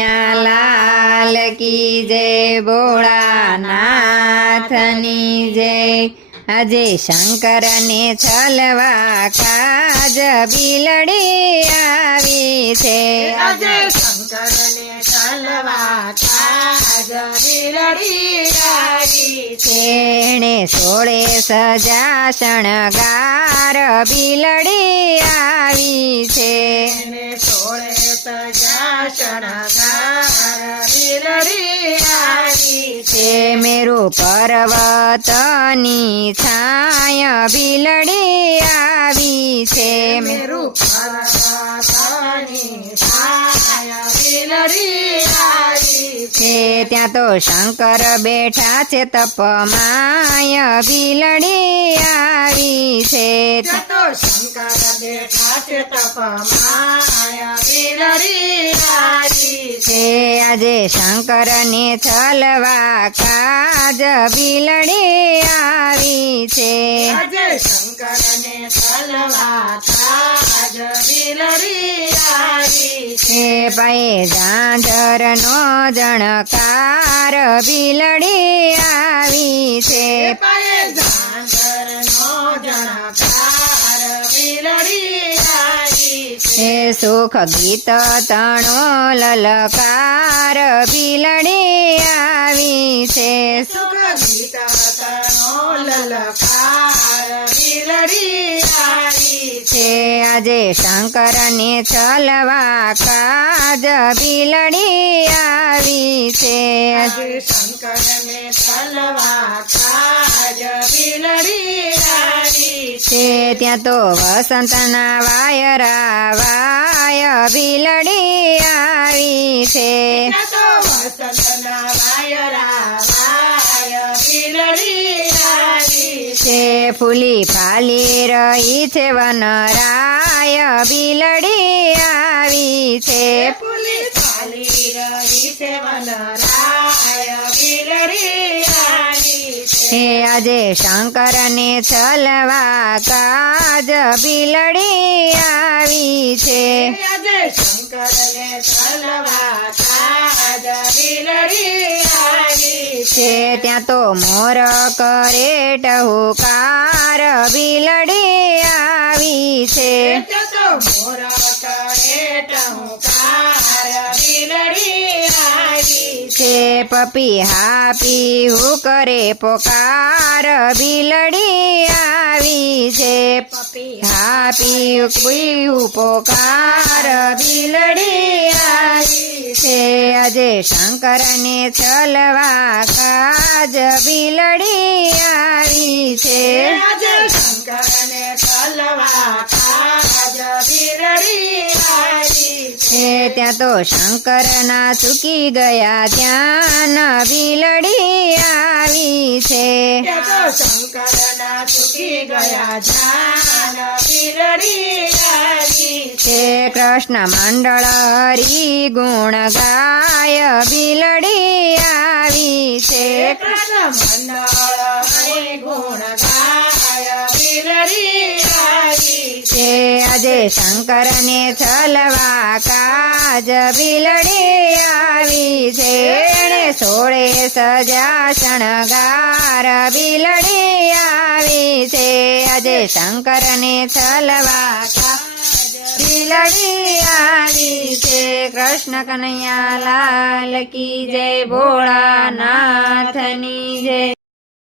લાલ કી જય ભોળાનાથની જય. આજે શંકરને છલવા કાજ બિલડી આવી છે. આજે શંકરને કાજ બિલડી આવી છે. એણે સોળે સજા શણગાર બિલડી આવી છે. સોળે સજા શણગાર બિલડી આવી છે. છે મેરુ પર્વતની છાય બિલડી આવી છે. મેરુ પર્વતની છાયા બિલડી આવી છે. ત્યાં તો શંકર બેઠા છે તપમાય બિલડી આવી છે. શંકર બેઠા છે તપમાયા બિલડી આવી છે. આજે શંકરને છલવા કાજ બિલડી આવી છે. આજે શંકરને છલવા કાજ બિલડી આવી છે ભાઈ પાયે ઝાંઝરનો જણકાર બિલડી આવી છે. છે સુખ ગીત તણો લલકાર બિલડી આવી છે. સુખ ગીત તણો લલકાર આજે શંકરને છલવા કાજ બિલડી આવી છે. આજે શંકરને ચલવા કાજ બિલડી આવી છે. ત્યાં તો વસંતના વાયરા વાય બિલડી આવી છે. તો વસંતના વાયરા છે ફૂલી ફાલી રહી છે વનરાય બિલડી આવી છે. ફૂલી ચાલી રહી છે આજે શંકરને ચલવા કાજ બિલડી આવી છે. આજે શંકરને ચલવા કાજ બિલડી છે ત્યાં તો મોર કરે ટહુકાર બિલડી આવી છે. મોર કરે ટહુકાર બિલડી છે પપી હાપી, હું કરે પોકાર, બિલડી આવી છે. પપી હાપી પીવું પોકાર, બિલડી આવી છે. આજે શંકરને ચલવા કાજ બિલડી આવી છે. આજે શંકરને ચલવા ત્યાં તો શંકરના ચૂકી ગયા ત્યાં નવી લડી આવી છે. ત્યાં તો શંકરના ચૂકી ગયા, ત્યાં નવી છે કૃષ્ણ મંડળ હરી ગુણ ગાય બિલડી આવી છે. કૃષ્ણ મંડળ હરે ગુણ ગાય બિલડી આવી છે. આજે શંકરને છલવા કાજ બિલડી આવી છે. એણે સોળે સજા શણગાર બિલડી આવી છે. આજે શંકરને છલવા કાજ બિલડી આવી છે. કૃષ્ણ કનૈયા લાલ કી જય ભોળાનાથની જય.